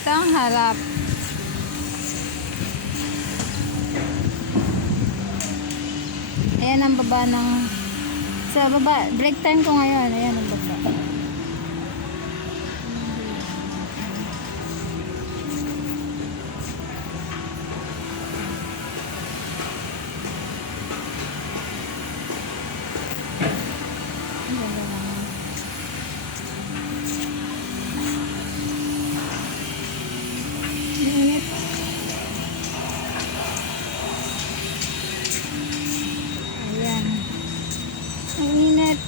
Ito ang harap. Ayan ang baba ng... Sa baba, break time ko ngayon. Ayan ang baba. Init. Ayan. Ang init.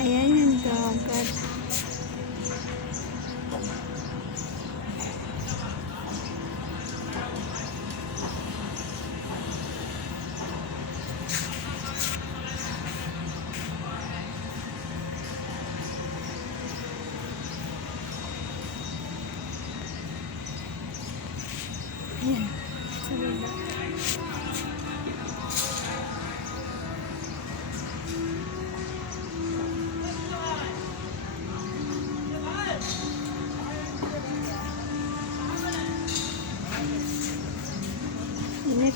Ayan yung dagat. Ayan. Sa baba. Init.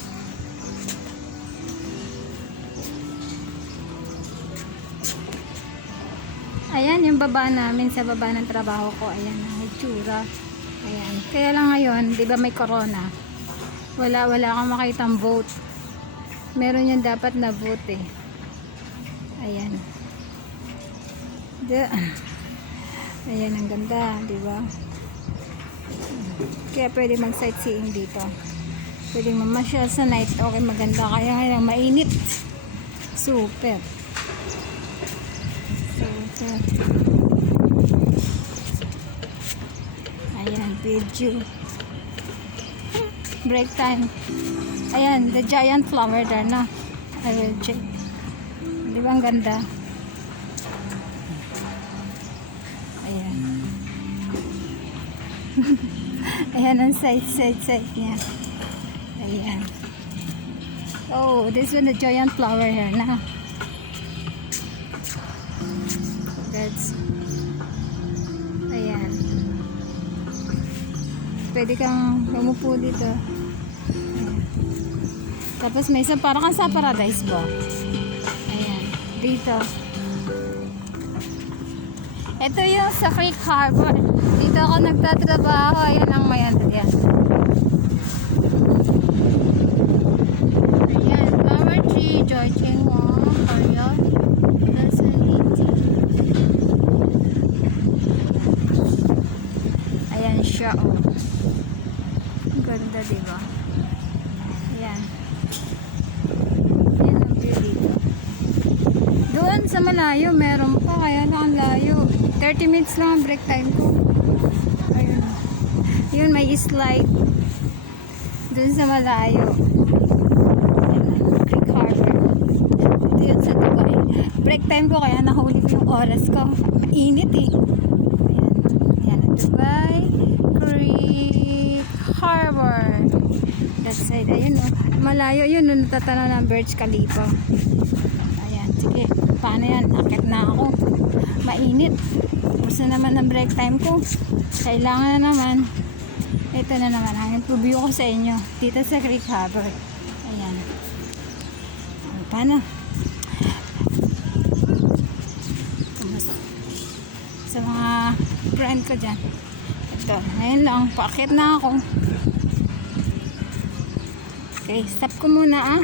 Ayan yung baba namin sa baba ng trabaho ko. Ayan ang itsura. Ayan. Kaya lang ngayon, di ba may corona? Wala kang makitang vote. Meron yung dapat na vote eh. Ayan. Ayan ang ganda, di ba? Kaya pwede mag-sightseeing dito. Pwede mamasyal sa night. Okay, maganda. Kaya ngayon mainit. Super. Super. Ayan, video. Break time. Ayan, the giant flower there na. I will check. Di ba ang ganda? Ayan. Ayan ang side niya. Ayan. Oh, this one the giant flower here na. That's ayan. Pwede kang umupo dito. Ayan. Tapos may isa para kang sa paradise ba? Ayan. Dito. Ito yung sa Creek Harbor. Dito ako nagtatrabaho. Ayan ang mayan. Ayan. Ayan. Flower tree. Joy Cheng Wong. Orion. That's an 18. Ayan siya. Oh. Ang ganda diba? Ayan. Ayan ang view dito. Doon sa malayo meron pa. Kaya na ang layo. 30 minutes lang ang break time ko. Ayun. Yun, may slide. Doon sa malayo. Creek Harbor. Ito yun sa Dubai. Break time ko kaya nahuli ko yung oras ko. Mainit eh. Ayan. Ayan ang Dubai. Creek Harbor. That side. Ayun o. Malayo yun. Natatanaw ng Burj Khalifa. Ayan. Sige. Paano yan? Akit na ako. Mainit. Gusto naman ng break time ko. Kailangan na naman. Ito na naman ang review ko sa inyo dito sa Creek Harbor. Ayan. Paano? Kumusta? Sa mga friend ko dyan. Ito. Ngayon lang. Paakit na ako. Okay. Stop ko muna ah.